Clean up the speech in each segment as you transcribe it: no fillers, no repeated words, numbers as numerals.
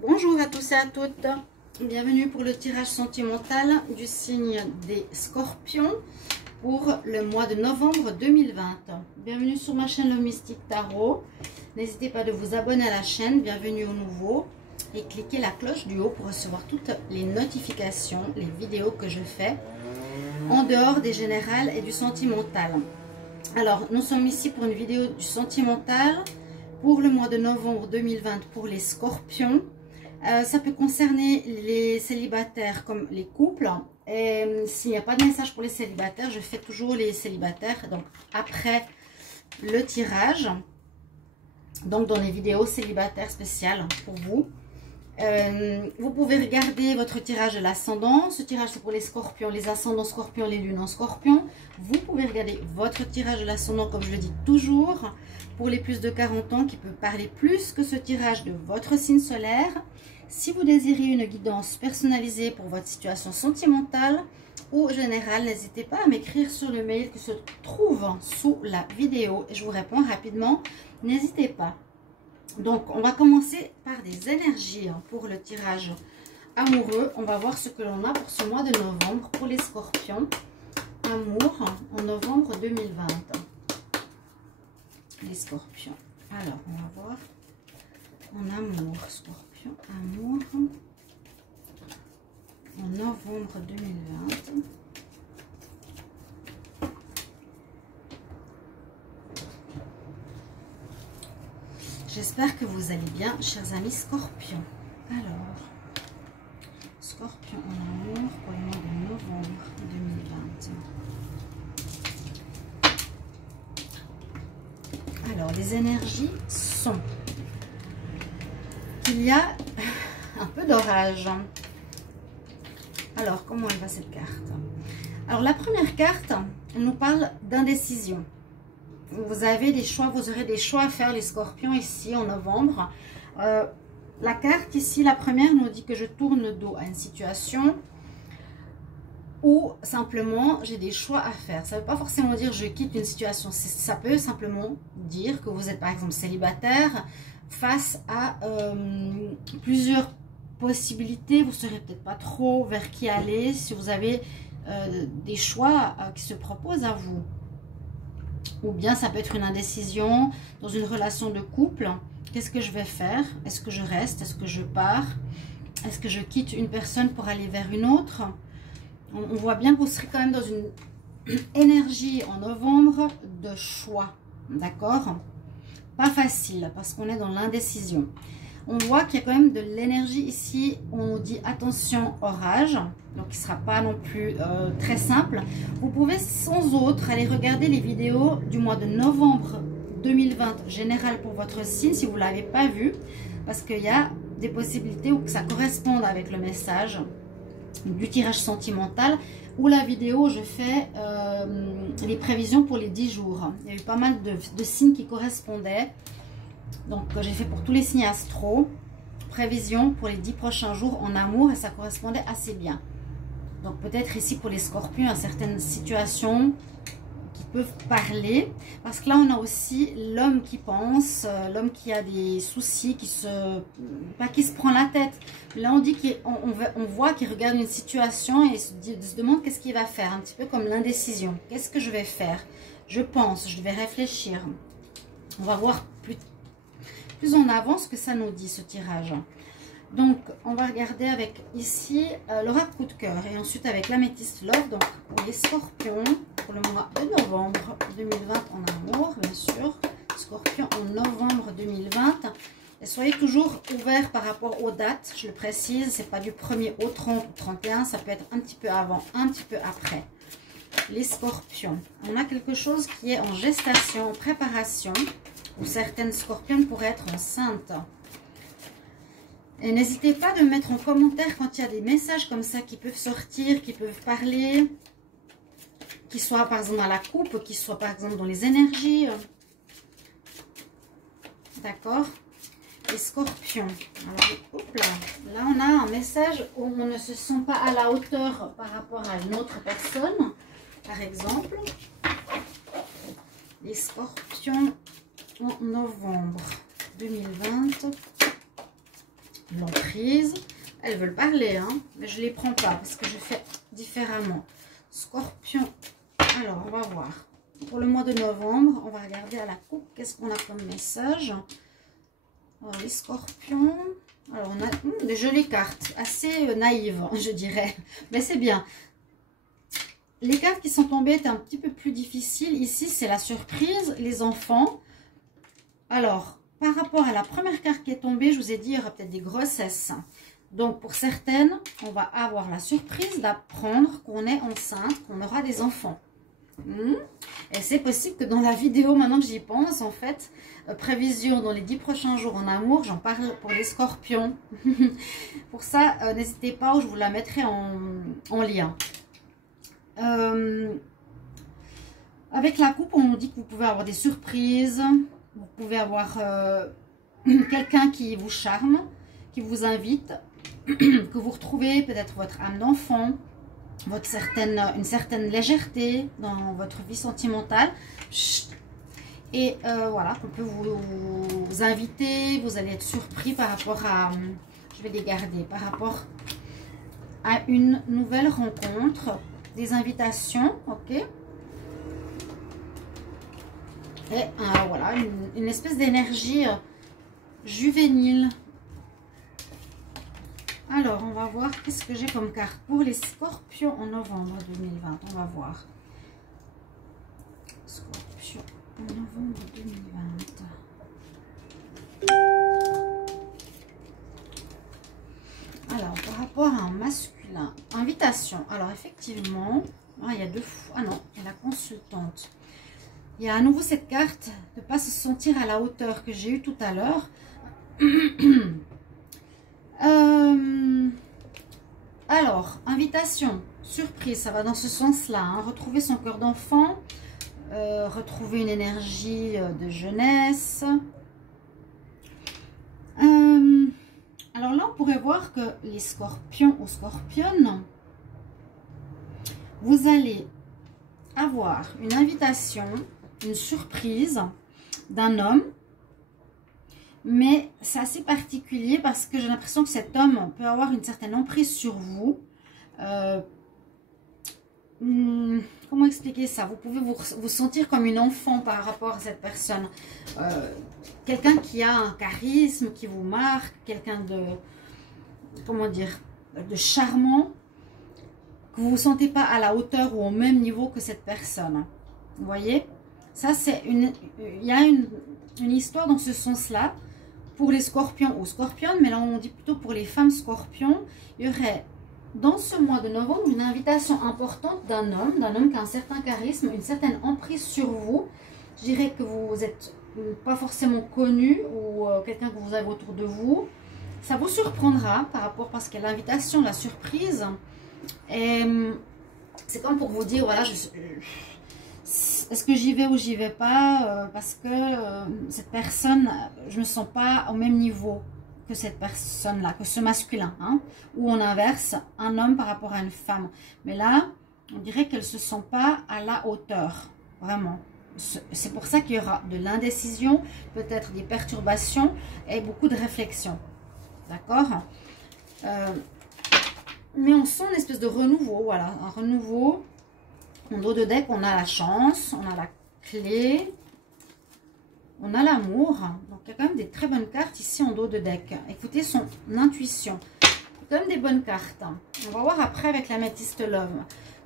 Bonjour à tous et à toutes, bienvenue pour le tirage sentimental du signe des Scorpions pour le mois de novembre 2020. Bienvenue sur ma chaîne Le Mystique Tarot. N'hésitez pas de vous abonner à la chaîne, bienvenue aux nouveaux, et cliquez la cloche du haut pour recevoir toutes les notifications, les vidéos que je fais en dehors des générales et du sentimental. Alors, nous sommes ici pour une vidéo du sentimental pour le mois de novembre 2020 pour les Scorpions. Ça peut concerner les célibataires comme les couples. Et s'il n'y a pas de message pour les célibataires, je fais toujours les célibataires donc après le tirage. Donc dans les vidéos célibataires spéciales pour vous. Vous pouvez regarder votre tirage de l'ascendant. Ce tirage c'est pour les Scorpions, les ascendants Scorpions, les lunes en Scorpion. Vous pouvez regarder votre tirage de l'ascendant comme je le dis toujours. Pour les plus de 40 ans qui peut parler plus que ce tirage de votre signe solaire. Si vous désirez une guidance personnalisée pour votre situation sentimentale ou générale, n'hésitez pas à m'écrire sur le mail qui se trouve sous la vidéo et je vous réponds rapidement. N'hésitez pas. Donc, on va commencer par des énergies pour le tirage amoureux. On va voir ce que l'on a pour ce mois de novembre pour les Scorpions. Amour en novembre 2020. Les Scorpions. Alors, on va voir en amour, Scorpion, amour en novembre 2020. J'espère que vous allez bien, chers amis Scorpions. Alors, Scorpion en amour pour le mois de novembre 2020. Alors, les énergies sont qu'il y a un peu d'orage. Alors, comment elle va cette carte? Alors, la première carte, elle nous parle d'indécision. Vous avez des choix, vous aurez des choix à faire, les Scorpions, ici en novembre. La carte ici, la première, nous dit que je tourne le dos à une situation ou simplement j'ai des choix à faire. Ça ne veut pas forcément dire je quitte une situation. Ça peut simplement dire que vous êtes par exemple célibataire face à plusieurs possibilités. Vous ne saurez peut-être pas trop vers qui aller si vous avez des choix qui se proposent à vous. Ou bien ça peut être une indécision dans une relation de couple. Qu'est-ce que je vais faire? Est-ce que je reste? Est-ce que je pars? Est-ce que je quitte une personne pour aller vers une autre? On voit bien que vous serez quand même dans une énergie en novembre de choix. D'accord? Pas facile parce qu'on est dans l'indécision. On voit qu'il y a quand même de l'énergie ici. On nous dit attention orage. Donc il ne sera pas non plus très simple. Vous pouvez sans autre aller regarder les vidéos du mois de novembre 2020 général pour votre signe si vous ne l'avez pas vu. Parce qu'il y a des possibilités où ça corresponde avec le message du tirage sentimental. Ou la vidéo où je fais les prévisions pour les 10 jours. Il y a eu pas mal de signes qui correspondaient. Donc j'ai fait pour tous les signes astro, prévision pour les 10 prochains jours en amour et ça correspondait assez bien. Donc peut-être ici pour les Scorpions, il y a certaines situations qui peuvent parler. Parce que là on a aussi l'homme qui pense, l'homme qui a des soucis, pas qui se prend la tête. Là on dit on voit qu'il regarde une situation et se demande qu'est-ce qu'il va faire. Un petit peu comme l'indécision. Qu'est-ce que je vais faire? Je pense, je vais réfléchir. On va voir plus en avant ce que ça nous dit ce tirage. Donc on va regarder avec ici l'oracle coup de cœur et ensuite avec l'améthyste love. Donc pour les Scorpions pour le mois de novembre 2020 en amour bien sûr. Scorpion en novembre 2020. Et soyez toujours ouverts par rapport aux dates. Je le précise, c'est pas du 1er au 30 ou 31. Ça peut être un petit peu avant, un petit peu après. Les Scorpions. On a quelque chose qui est en gestation, en préparation. Ou certaines Scorpionnes pourraient être enceintes. Et n'hésitez pas de me mettre en commentaire quand il y a des messages comme ça qui peuvent sortir, qui peuvent parler, qui soient par exemple dans la coupe, qui soient par exemple dans les énergies. D'accord? Les Scorpions. Alors, hop là. Là, on a un message où on ne se sent pas à la hauteur par rapport à une autre personne. Par exemple, les Scorpions en novembre 2020 l'emprise. Elles veulent parler, hein, mais je ne les prends pas parce que je fais différemment. Scorpion, alors on va voir. Pour le mois de novembre, on va regarder à la coupe, qu'est-ce qu'on a comme message. Alors, les scorpions, alors on a des jolies cartes, assez naïves, je dirais, mais c'est bien. Les cartes qui sont tombées étaient un petit peu plus difficiles. Ici, c'est la surprise, les enfants. Alors, par rapport à la première carte qui est tombée, je vous ai dit, il y aura peut-être des grossesses. Donc, pour certaines, on va avoir la surprise d'apprendre qu'on est enceinte, qu'on aura des enfants. Et c'est possible que dans la vidéo, maintenant que j'y pense, en fait, prévision dans les 10 prochains jours en amour, j'en parle pour les scorpions. Pour ça, n'hésitez pas, ou je vous la mettrai en lien. Avec la coupe, on nous dit que vous pouvez avoir des surprises, vous pouvez avoir quelqu'un qui vous charme, qui vous invite, que vous retrouvez peut-être votre âme d'enfant, une certaine légèreté dans votre vie sentimentale. Et voilà, on peut vous inviter, vous allez être surpris par rapport à, je vais les garder, par rapport à une nouvelle rencontre, des invitations, ok. Et voilà, une espèce d'énergie juvénile. Alors, on va voir qu'est-ce que j'ai comme carte pour les scorpions en novembre 2020. On va voir. Scorpion en novembre 2020. Alors, par rapport à un masculin, invitation. Alors, effectivement, il y a deux fois. Ah non, il y a la consultante. Il y a à nouveau cette carte de ne pas se sentir à la hauteur que j'ai eu tout à l'heure. Alors, invitation, surprise, ça va dans ce sens-là. Hein. Retrouver son cœur d'enfant, retrouver une énergie de jeunesse. Alors là, on pourrait voir que les scorpions ou scorpionnes, vous allez avoir une invitation, une surprise d'un homme. Mais c'est assez particulier parce que j'ai l'impression que cet homme peut avoir une certaine emprise sur vous. Comment expliquer ça? Vous pouvez vous sentir comme une enfant par rapport à cette personne. Quelqu'un qui a un charisme, qui vous marque, quelqu'un de, comment dire, de charmant, que vous ne vous sentez pas à la hauteur ou au même niveau que cette personne. Vous voyez? Ça, c'est il y a une histoire dans ce sens-là. Pour les scorpions ou scorpionnes, mais là on dit plutôt pour les femmes scorpions, il y aurait dans ce mois de novembre une invitation importante d'un homme qui a un certain charisme, une certaine emprise sur vous. Je dirais que vous n'êtes pas forcément connu ou quelqu'un que vous avez autour de vous. Ça vous surprendra par rapport, parce que l'invitation, la surprise, c'est comme pour vous dire, voilà, est-ce que j'y vais ou j'y vais pas parce que cette personne, je ne me sens pas au même niveau que cette personne-là, que ce masculin. Hein, ou on inverse, un homme par rapport à une femme. Mais là, on dirait qu'elle ne se sent pas à la hauteur. Vraiment. C'est pour ça qu'il y aura de l'indécision, peut-être des perturbations et beaucoup de réflexion. D'accord, mais on sent une espèce de renouveau. Voilà, un renouveau. En dos de deck, on a la chance, on a la clé, on a l'amour. Donc, il y a quand même des très bonnes cartes ici en dos de deck. Écoutez son intuition. Quand même des bonnes cartes. On va voir après avec l'améthyste love.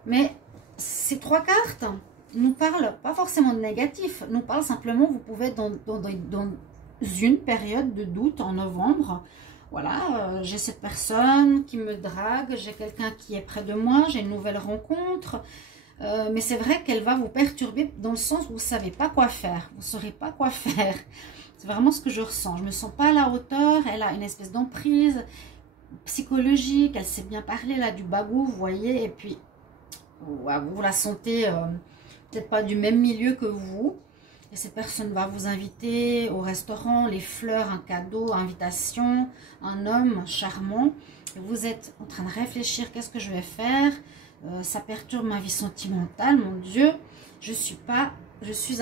Mais ces trois cartes nous parlent pas forcément de négatif. Nous parlent simplement, vous pouvez être dans une période de doute en novembre. Voilà, j'ai cette personne qui me drague, j'ai quelqu'un qui est près de moi, j'ai une nouvelle rencontre. Mais c'est vrai qu'elle va vous perturber dans le sens où vous ne savez pas quoi faire. Vous ne saurez pas quoi faire. C'est vraiment ce que je ressens. Je ne me sens pas à la hauteur. Elle a une espèce d'emprise psychologique. Elle sait bien parler là du bagou, vous voyez. Et puis, vous la sentez peut-être pas du même milieu que vous. Et cette personne va vous inviter au restaurant, les fleurs, un cadeau, invitation, un homme charmant. Et vous êtes en train de réfléchir, qu'est-ce que je vais faire ? Ça perturbe ma vie sentimentale, mon Dieu, je suis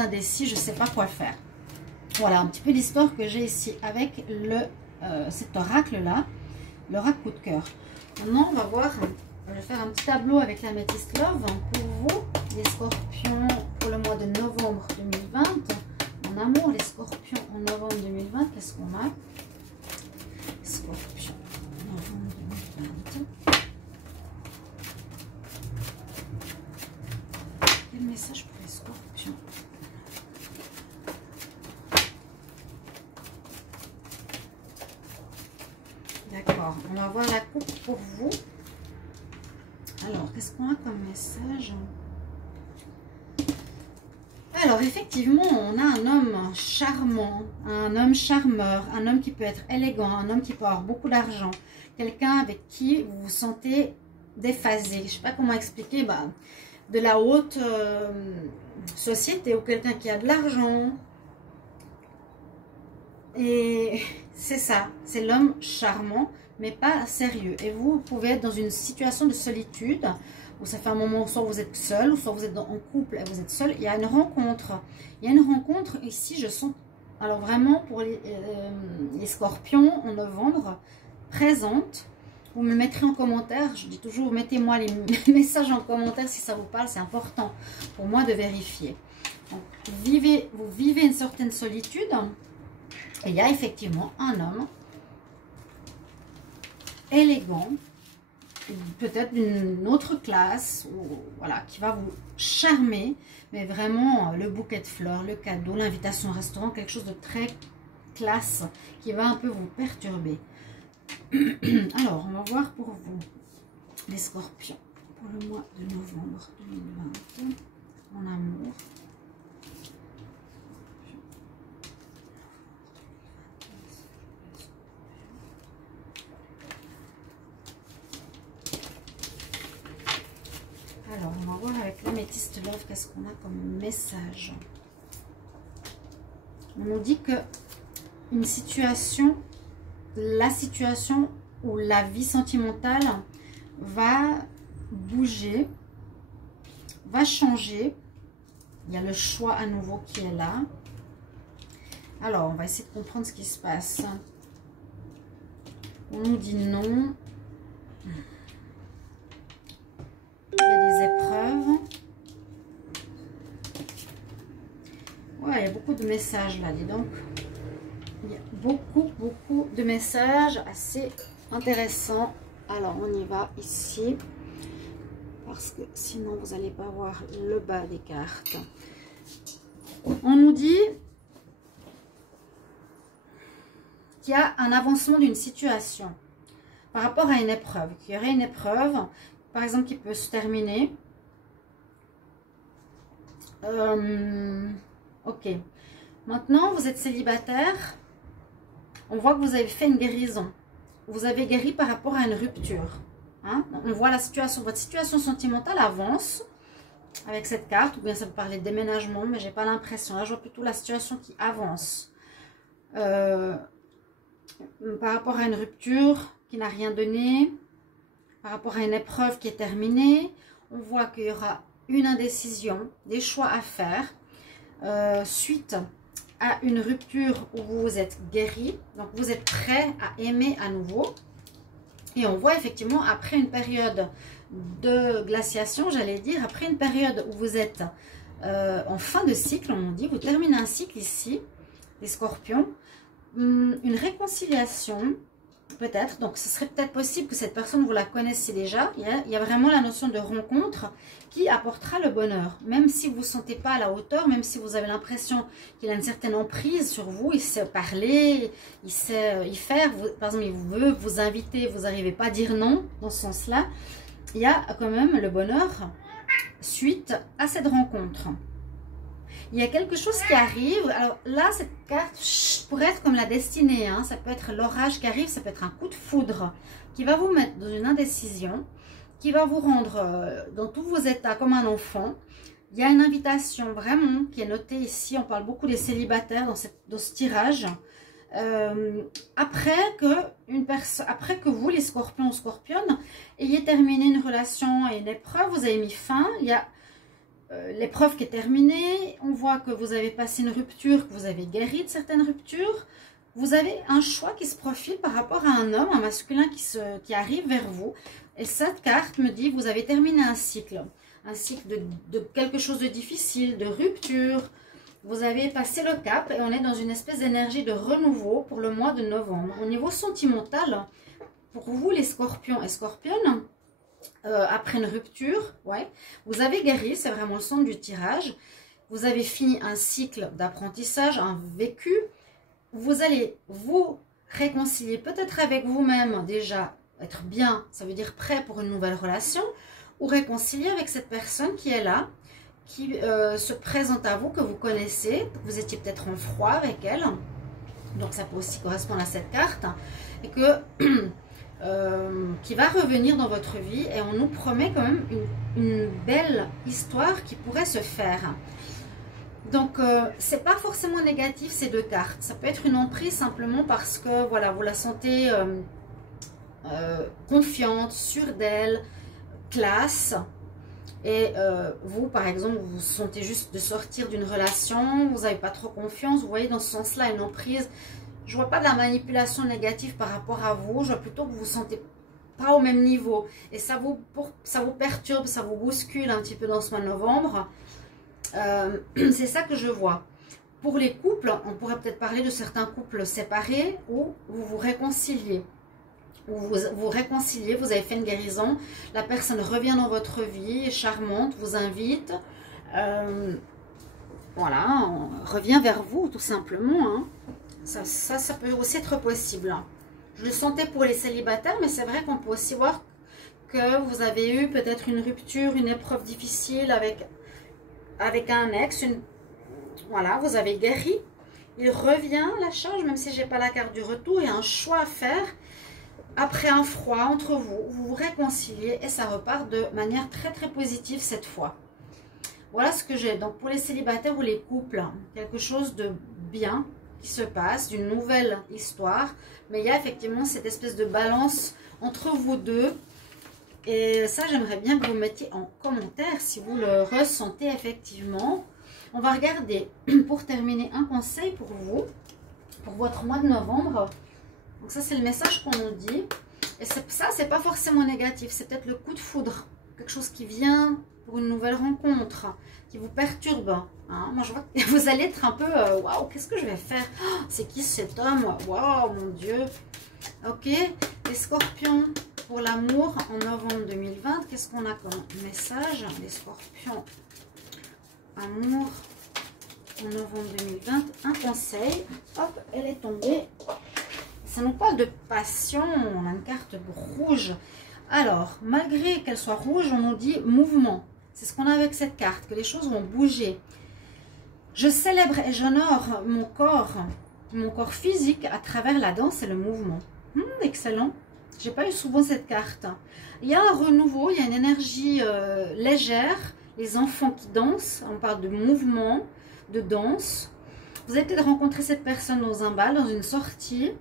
indécis, je ne sais pas quoi faire. Voilà un petit peu l'histoire que j'ai ici avec le cet oracle-là, l'oracle coup de cœur. Maintenant, on va voir, je vais faire un petit tableau avec l'améthyste love pour vous, les scorpions, pour le mois de novembre 2020. En amour, les scorpions en novembre 2020, qu'est-ce qu'on a? Scorpions en novembre 2020. Quel message pour les scorpions? D'accord, on va voir la coupe pour vous. Alors, qu'est-ce qu'on a comme message? Alors, effectivement, on a un homme charmant, un homme charmeur, un homme qui peut être élégant, un homme qui peut avoir beaucoup d'argent, quelqu'un avec qui vous vous sentez déphasé. Je ne sais pas comment expliquer, de la haute société ou quelqu'un qui a de l'argent. Et c'est ça, c'est l'homme charmant, mais pas sérieux. Et vous pouvez être dans une situation de solitude, où ça fait un moment, soit vous êtes seul, ou soit vous êtes en couple et vous êtes seul. Il y a une rencontre. Il y a une rencontre ici, je sens, alors vraiment pour les scorpions en novembre, présente. Vous me mettrez en commentaire, je dis toujours, mettez-moi les messages en commentaire si ça vous parle, c'est important pour moi de vérifier. Donc, vous vivez une certaine solitude, et il y a effectivement un homme élégant, peut-être d'une autre classe, ou, voilà, qui va vous charmer, mais vraiment le bouquet de fleurs, le cadeau, l'invitation au restaurant, quelque chose de très classe qui va un peu vous perturber. Alors, on va voir pour vous, les scorpions, pour le mois de novembre 2020, en amour. Alors, on va voir avec l'améthyste love, qu'est-ce qu'on a comme message. On nous dit que une situation, la situation où la vie sentimentale va bouger, va changer. Il y a le choix à nouveau qui est là. Alors, on va essayer de comprendre ce qui se passe. On nous dit non. Il y a des épreuves. Ouais, il y a beaucoup de messages là, dis donc. Il y a beaucoup de messages assez intéressants. Alors, on y va ici. Parce que sinon, vous n'allez pas voir le bas des cartes. On nous dit qu'il y a un avancement d'une situation par rapport à une épreuve. Qu'il y aurait une épreuve, par exemple, qui peut se terminer. Ok. Maintenant, vous êtes célibataire. On voit que vous avez fait une guérison. Vous avez guéri par rapport à une rupture. Hein? On voit la situation. Votre situation sentimentale avance avec cette carte. Ou bien ça peut parler de déménagement, mais j'ai pas l'impression. Là, je vois plutôt la situation qui avance. Par rapport à une rupture qui n'a rien donné. Par rapport à une épreuve qui est terminée. On voit qu'il y aura une indécision, des choix à faire. Suite à une rupture où vous vous êtes guéri, donc vous êtes prêt à aimer à nouveau. Et on voit effectivement après une période de glaciation, j'allais dire, après une période où vous êtes en fin de cycle, on dit, vous terminez un cycle ici, les scorpions, une réconciliation peut-être, donc ce serait peut-être possible que cette personne, vous la connaissez déjà. Il y a vraiment la notion de rencontre qui apportera le bonheur. Même si vous ne vous sentez pas à la hauteur, même si vous avez l'impression qu'il a une certaine emprise sur vous, il sait parler, il sait y faire. Par exemple, il veut vous inviter, vous n'arrivez pas à dire non dans ce sens-là. Il y a quand même le bonheur suite à cette rencontre. Il y a quelque chose qui arrive. Alors là, cette carte pourrait être comme la destinée. Hein. Ça peut être l'orage qui arrive, ça peut être un coup de foudre qui va vous mettre dans une indécision, qui va vous rendre dans tous vos états comme un enfant. Il y a une invitation vraiment qui est notée ici. On parle beaucoup des célibataires dans ce tirage. Après que vous, les scorpions ou scorpionnes, ayez terminé une relation et une épreuve, vous avez mis fin. Il y a l'épreuve qui est terminée, on voit que vous avez passé une rupture, que vous avez guéri de certaines ruptures, vous avez un choix qui se profile par rapport à un homme, un masculin qui arrive vers vous. Et cette carte me dit, vous avez terminé un cycle de quelque chose de difficile, de rupture. Vous avez passé le cap et on est dans une espèce d'énergie de renouveau pour le mois de novembre. Au niveau sentimental, pour vous les scorpions et scorpionnes, après une rupture, ouais, vous avez guéri, c'est vraiment le centre du tirage. Vous avez fini un cycle d'apprentissage, un vécu. Vous allez vous réconcilier peut-être avec vous-même déjà, être bien, ça veut dire prêt pour une nouvelle relation, ou réconcilier avec cette personne qui est là, qui se présente à vous, que vous connaissez, vous étiez peut-être en froid avec elle, donc ça peut aussi correspondre à cette carte, et que qui va revenir dans votre vie, et on nous promet quand même une belle histoire qui pourrait se faire. Donc, c'est pas forcément négatif ces deux cartes. Ça peut être une emprise simplement parce que, voilà, vous la sentez confiante, sûre d'elle, classe. Et vous, par exemple, vous vous sentez juste de sortir d'une relation, vous n'avez pas trop confiance. Vous voyez dans ce sens-là une emprise. Je vois pas de la manipulation négative par rapport à vous. Je vois plutôt que vous vous sentez pas au même niveau. Et ça vous perturbe, ça vous bouscule un petit peu dans ce mois de novembre. C'est ça que je vois. Pour les couples, on pourrait peut-être parler de certains couples séparés où vous vous réconciliez. Vous réconciliez, vous avez fait une guérison, la personne revient dans votre vie, est charmante, vous invite, voilà, on revient vers vous tout simplement. Hein. Ça peut aussi être possible. Je le sentais pour les célibataires, mais c'est vrai qu'on peut aussi voir que vous avez eu peut-être une rupture, une épreuve difficile avec un ex, voilà, vous avez guéri, il revient à la charge, même si j'ai pas la carte du retour, il y a un choix à faire, après un froid entre vous, vous vous réconciliez et ça repart de manière très très positive cette fois. Voilà ce que j'ai, donc pour les célibataires ou les couples, quelque chose de bien qui se passe, d'une nouvelle histoire, mais il y a effectivement cette espèce de balance entre vous deux. Et ça, j'aimerais bien que vous mettiez en commentaire si vous le ressentez effectivement. On va regarder, pour terminer, un conseil pour vous, pour votre mois de novembre. Donc ça, c'est le message qu'on nous dit. Et ça, c'est pas forcément négatif. C'est peut-être le coup de foudre. Quelque chose qui vient pour une nouvelle rencontre, qui vous perturbe. Hein. Moi, je vois que vous allez être un peu, waouh, qu'est-ce que je vais faire? Oh, c'est qui cet homme? Waouh, mon Dieu. Ok, les scorpions. Pour l'amour en novembre 2020, qu'est-ce qu'on a comme message? Les scorpions, amour en novembre 2020, un conseil. Hop, elle est tombée. Ça nous parle de passion, on a une carte rouge. Alors, malgré qu'elle soit rouge, on nous dit mouvement. C'est ce qu'on a avec cette carte, que les choses vont bouger. Je célèbre et j'honore mon corps physique à travers la danse et le mouvement. Excellent. J'ai pas eu souvent cette carte. Il y a un renouveau, il y a une énergie légère. Les enfants qui dansent, on parle de mouvement, de danse. Vous avez peut-être rencontré cette personne dans un bal, dans une sortie.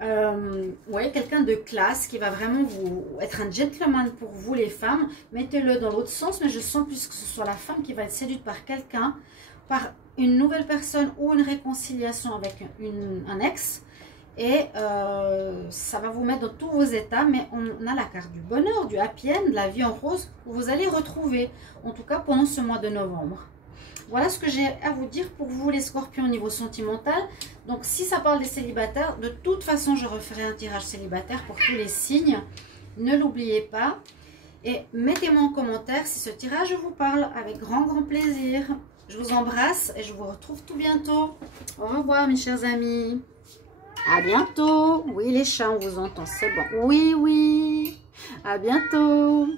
Ouais, quelqu'un de classe qui va vraiment être un gentleman pour vous les femmes. Mettez-le dans l'autre sens, mais je sens plus que ce soit la femme qui va être séduite par quelqu'un, par une nouvelle personne ou une réconciliation avec un ex. Et ça va vous mettre dans tous vos états, mais on a la carte du bonheur, du happy end, de la vie en rose, que vous allez retrouver, en tout cas pendant ce mois de novembre. Voilà ce que j'ai à vous dire pour vous les scorpions au niveau sentimental. Donc si ça parle des célibataires, de toute façon je referai un tirage célibataire pour tous les signes. Ne l'oubliez pas. Et mettez-moi en commentaire si ce tirage vous parle, avec grand plaisir. Je vous embrasse et je vous retrouve tout bientôt. Au revoir mes chers amis. À bientôt. Oui les chats, on vous entend, c'est bon. Oui. À bientôt.